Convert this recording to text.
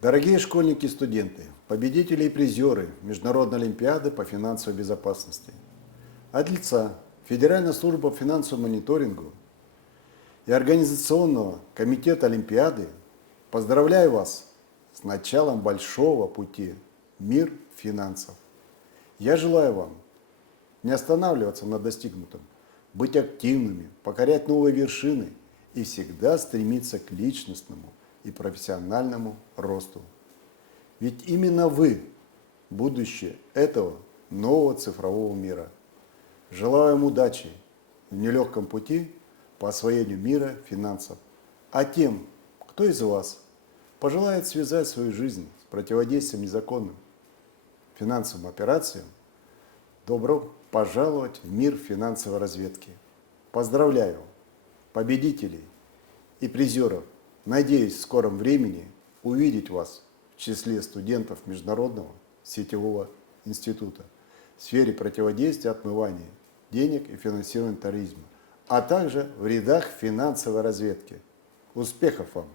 Дорогие школьники и студенты, победители и призеры Международной олимпиады по финансовой безопасности, от лица Федеральной службы финансового мониторинга и Организационного комитета Олимпиады поздравляю вас с началом большого пути «Мир финансов». Я желаю вам не останавливаться на достигнутом, быть активными, покорять новые вершины и всегда стремиться к личностному и профессиональному росту. Ведь именно вы – будущее этого нового цифрового мира. Желаю вам удачи в нелегком пути по освоению мира финансов. А тем, кто из вас пожелает связать свою жизнь с противодействием незаконным финансовым операциям, добро пожаловать в мир финансовой разведки. Поздравляю победителей и призеров. Надеюсь в скором времени увидеть вас в числе студентов Международного сетевого института в сфере противодействия отмывания денег и финансирования терроризма, а также в рядах финансовой разведки. Успехов вам!